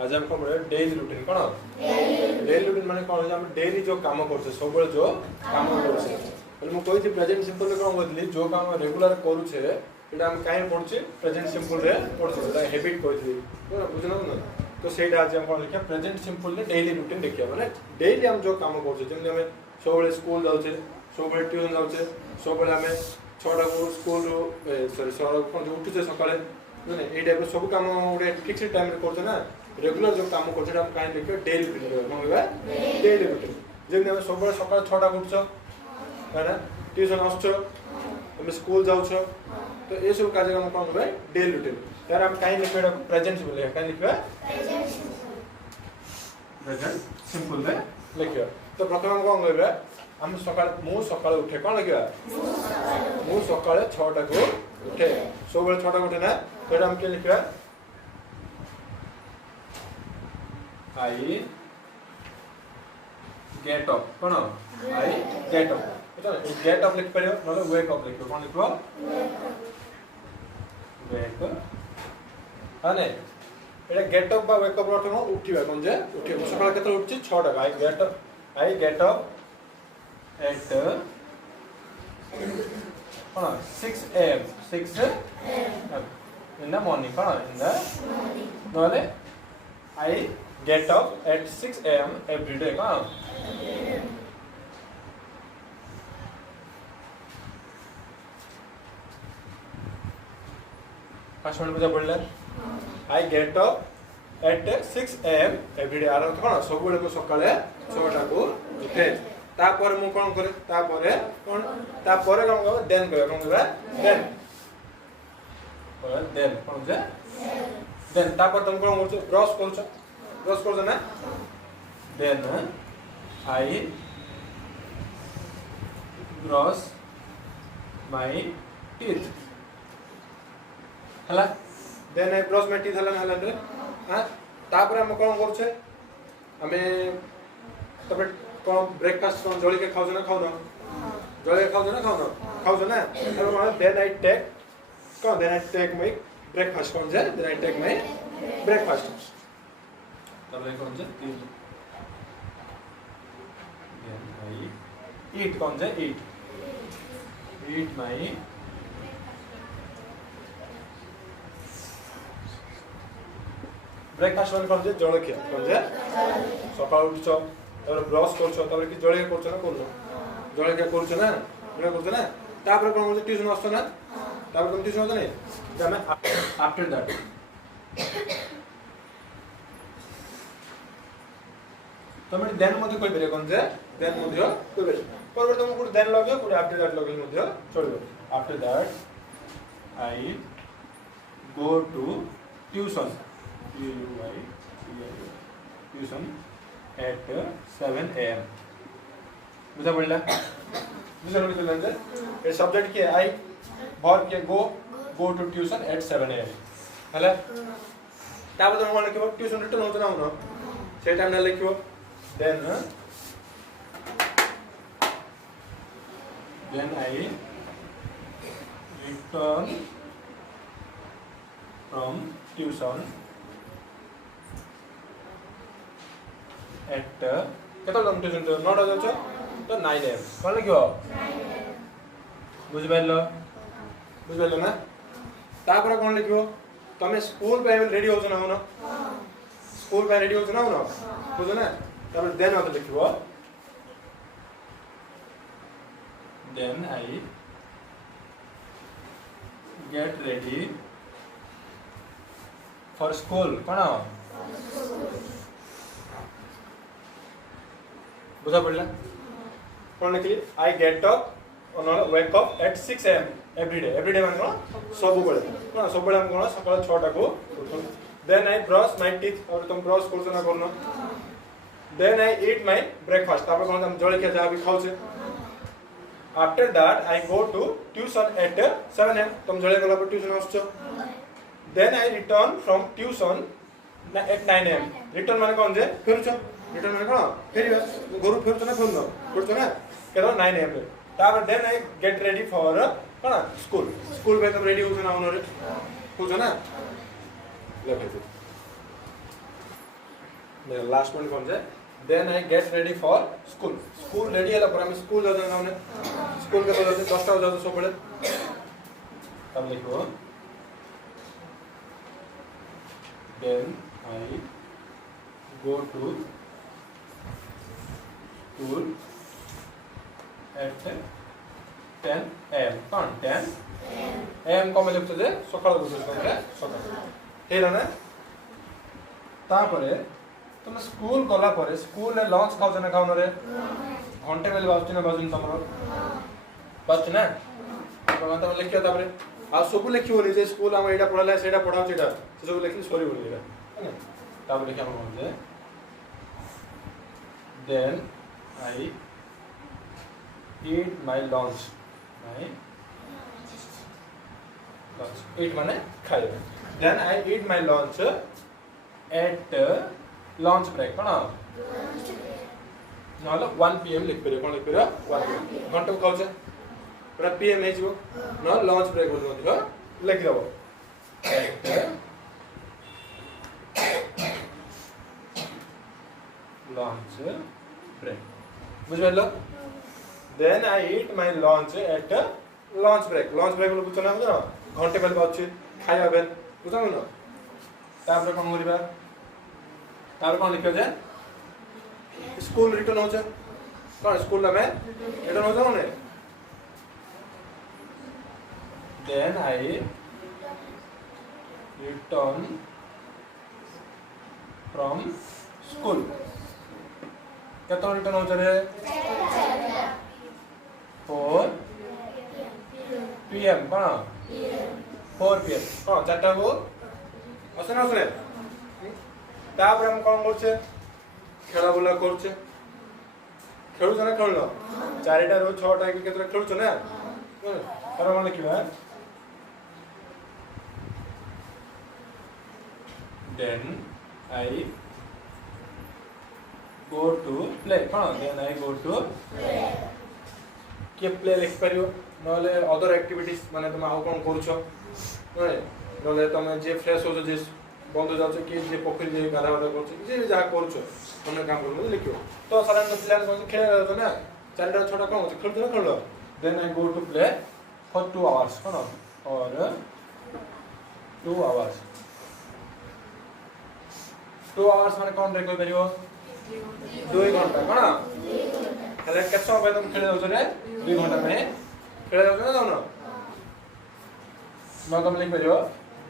आज हम कौन डेली रूटीन कौन डेली रूटीन माने कौन हम डेली जो काम करछे सब बेले जो काम करछे बोले मु कहि प्रेजेंट सिंपल रे कौन बोलली जो काम रेगुलर करूछे एटा हम काहे पढुछे प्रेजेंट सिंपल रे पढुछे एटा हैबिट कहथि बुझना न तो सेटा आज हम कौन लिखिया प्रेजेंट सिंपल रे डेली रूटीन देखिया माने डेली हम जो काम करछे जेमि हम सब बेले स्कूल जाउछे सब बेले ट्यूशन जाउछे सब बेले हम 6टा को स्कूल रो सॉरी 6टा को उठुछे सकाळे माने ए टाइप सब काम ओडे फिक्स टाइम रे करछे ना रेगुलर जो काम करछे हम काहे लिखियो डेली रूटीन कोन होगा डेली रूटीन जेमि हम सब बेले सकाळे 6टा को उठछो हैना ट्यूशन आछो हम स्कूल जाउछो तो ये सब कार्यक्रम कौन होगा डेली रूटीन यार हम काहे लिखबे प्रेजेंट बोले काहे लिखबे प्रेजेंट सिंपल रे लिखियो तो प्रथम हम कौन करबे हम सकाळ उठे कौन लिखिबा मु सकाळ 6टा को उठे सब बेले 6टा को उठे ना तो हम के लिखबा आई गेट अप कौन आई गेट अप तो गेट अप लिख परियो नलो वेक अप लिखो कौन लिखो वेक हाने एटा गेट अप बा वेक अप अर्थ न उठिबा कोन जे उठिबा सकाळ केते उठछि 6टा आई गेट अप एट कौन 6 am 6 in the morning कौन in the नले I get up at 6 am every day कौन फर्स्ट वन बुझा पड़ला I get up at 6 am every day आर कोन सब बेले को सकाळे 6टा को उठे तापर मु कोन करे तापर कोन तापर कोन कहबो देन कहबो कोन कहबो देन कोन जे देन तापर तुम कोन करछो ब्रश करछो ना then I brush my teeth हला then I brush my teeth हला ना हला रे हां तापर हम कोन करछे हमें तबे कोन ब्रेकफास्ट कोन जळी के खाउ ना खाउ ना जळी खाउ ना खाउ ना तबे कोन then I take my breakfast कोन जे then I take my breakfast तबे कोन जे देन आई ईट कोन जे ईट माय ब्रेकफास्ट वन कोन जे जळखिया कोन जे सकाळ उठछो तबे ब्रश करछो तबे कि जळखिया करछो ना कोन जळखिया करछो ना जळखिया करछो ना तापर कोन जे ट्यूशन आछो ना तापर कोन ट्यूशन आछो नै तमे आफ्टर दैट तमे देन मध्ये कहि परियो कोन जे देन मध्ये कहि परियो परवर तुम कुड देन लगियो कुड आफ्टर दैट लगियो मध्ये चलियो after that I go to tuition tuition at 7 am बुझा पड़ला ए सब्जेक्ट के आई वर्ब के go to tuition at 7 am हला तापर तुम कोन लिखिबो ट्यूशन रिटर्न होत ना हो से टाइम ना लिखिबो then I return from tuition at केतो लम ट्यूशन तो 9 जाउछ तो 9 am कोन लिखियो बुझि पाइलो ना तापर कोन लिखियो तमे स्कूल पे रेडी होछ ना हो स्कूल पे रेडी होछ ना हो बुझो ना तापर देन आते लिखियो then I get ready for school कोन बुझा पड़ला कोन लिखली आई गेट अप और wake up at 6 am every day मान कोन सब बेले हम कोन सकाळ 6टा को उठो then I brush my teeth और तुम ब्रश करछो ना करनो then I eat my breakfast तापर कोन हम जळखिया जा भी खाउछे after that I go to tuition at 7 am तुम जळे गला पर ट्यूशन आछो then I return from tuition at 9 am return माने कोन जे फिरछो रिटर्न माने कोन फेरिबा गुरु फिरछो ना फिरछो ना केरो 9 am रे तापर then I get ready for कोन स्कूल पे तुम रेडी होछो ना होनो रे होछो ना लेखे लास्ट पॉइंट कौन है then I get ready for school school ready है पर हम स्कूल जाते हैं हमने स्कूल के जाते 10 टा जाते सब पड़े तब लिखो then I go to school at 10 am कौन 10 am को मैं लिखते थे सकाल बुझे सकाल हेला ना तापरे तुम स्कूल गला परे स्कूल रे लंच खाउ जना खाउ रे घंटे बेले बाजु ना बाजु तमरो बाजु ना तो मतलब लिखियो तापरे आ सब लिखियो नि जे स्कूल हम एडा पढाला सेडा पढाउ सेडा से सब लिखि सॉरी बोल लिखा है तापरे लिखा हम जे then I eat my lunch eat माने खाइबा then I eat my lunch at lunch break कोन नहले 1 pm लिख परियो कोन लिख परियो 1 pm घंटा को खाउछे पूरा pm हे जिवो न लंच ब्रेक बोल दियो लिख दबो lunch break बुझलो then I eat my lunch at lunch break बोल बुझना ना घंटे बेल बाछे खाइबा बेल बुझाउ न तापर कोन करिबा तापर कोन लिखो जे स्कूल रिटर्न हो जा कोन स्कूल में रिटर्न हो जाओ ने then I return from school केतो रिटर्न हो रे 4 pm कोन 4 pm कोन चारटा को असना असने तापर हम कोन करछे खेला बुला करछे खेलु जना खेललो चारटा रो 6टा के केतरा खेलु छ ना तर मन लिखिबा then I go to play cone then I go to play के प्ले लिख परियो नले अदर एक्टिविटीज माने तुम आउ कोन करूछो नले तुम जे फ्रेश हो जे बंद जाउछ कि जे पोखरी जे गाधा वाला करूछ जे जा करूछो तुम काम करू लिखियो तो साधारण प्लान कोन खेल रहतो ना चारटा छोटा कोन होछ खेलतो ना खेललो then I go to play for 2 hours कोन और 2 आवर्स 2 आवर्स माने कोन रे कोइ परियो 2 घंटा कोन हेले केत समय तुम खेले जाउछ रे 2 घंटा में खेले जाउछ ना जाउन न तुम लिख परियो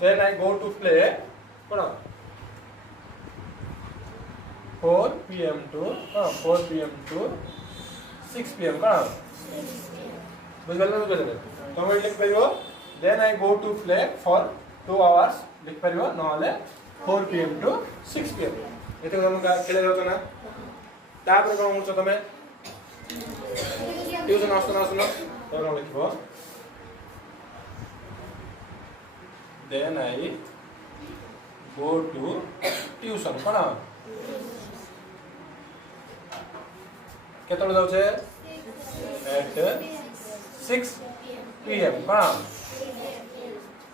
then I go to play कोन 4 pm to 6 pm कोन बुझल तुम लिख परियो then I go to play for 2 hours लिख परियो नहले 4 pm to 6 pm एते तुम खेले जाउछ ना तापर कोन होछ तमे ट्यूशन आसना तो लिखो then I go to tuition कोन केतल जाउछे एट 6 pm कोन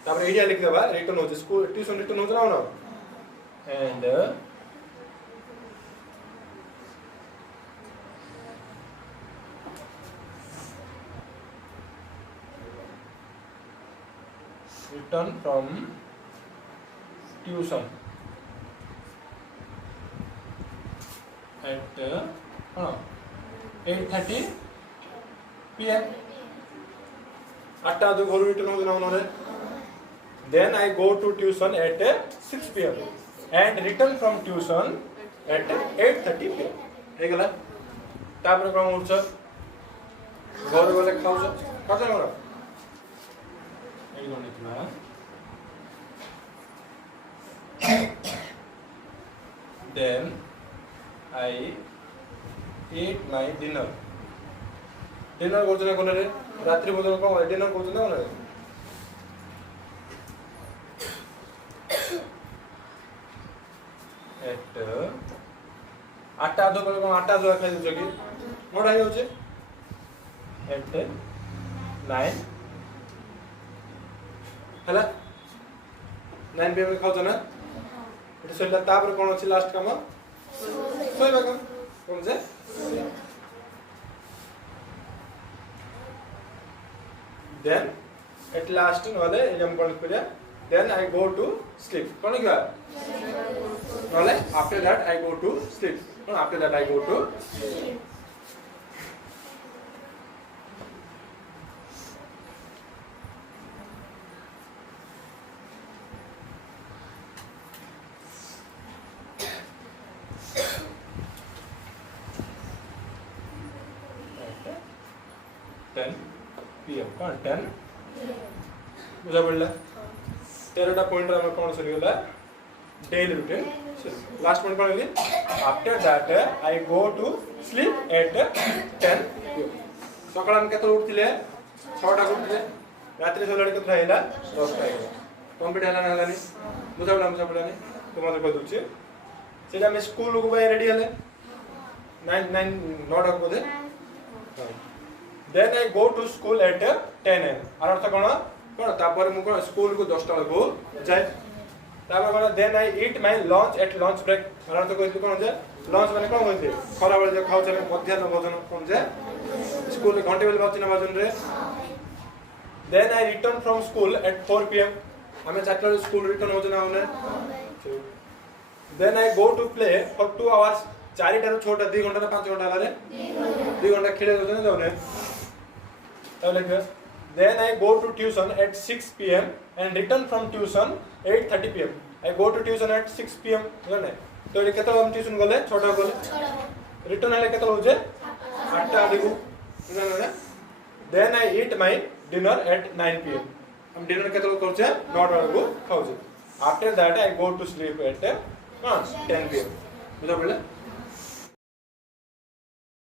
तापर एरिया लिख देबा रिटर्न होछ स्कूल ट्यूशन रिटर्न होछ ना and return from tuition at 8:30 pm 8टा दो घर रिटर्न हो जाना उन्होंने then I go to tuition at 6 pm and return from tuition at 8:30 pm हे गला तापर कोन उठछ घर गले खाउछ कता गरा then I eat my dinner Karchhana कोन रे रात्रि भोजन कोन डिनर करछना कोन एट 8टा दो कोन 8टा जो खाइ छ कि मोडा हे होचे एट 9 हला 9 pm खाउ छ ना एटा सल्ला तापर कोन अछि लास्ट काम ଶୋଇବା କଣ କଣ ଯେ then at last ନହେଲେ ଏଇଟା ମୁଁ କଣ କରିବା then I go to sleep କଣ କିବା ନହେଲେ after that I go to sleep କଣ after that I go to sleep PM कौन 10 बुझा पड़ला 13टा पॉइंट रे हम कोन सरी गेला डेली रूटीन लास्ट पॉइंट कोन गेली after that I go to sleep at 10 सकाळ हम केते उठथिले 6टा उठथिले रात्रि सोलड़ी केते हैला 10टा हैला कंप्लीट हैला ना हलानी बुझा पड़लानी तो मते कह दूची सेटा हम स्कूल को बाय रेडी हले 9 9 बोधे then I go to school at 10 am अर्थ कोन कोन तापर मु कोन स्कूल को 10 टा को जाय तापर कोन then I eat my lunch at lunch break अर्थ कहति कोन जे लंच माने कोन होइते खरा बेले जे खाउ छले मध्याह्न भोजन कोन जे स्कूल घंटे बेले बाचिना भोजन रे then I return from school at 4 pm हमें 4 टा स्कूल रिटर्न हो जना होने then I go to play for 2 hours 4 टा छोटा 2 घंटा 5 घंटा लारे 2 घंटा खेले होने जाउने then I go to tuition at 6 pm and return from tuition 8:30 pm I go to tuition at 6 pm जाने तो ये केते हम ट्यूशन गले 6टा गले रिटर्न आले केते हो जे 8टा आदिगु जाने then I eat my dinner at 9 pm हम डिनर केते करू छे 9 टा को खाउ छे after that I go to sleep at 10 pm बुझा पड़ले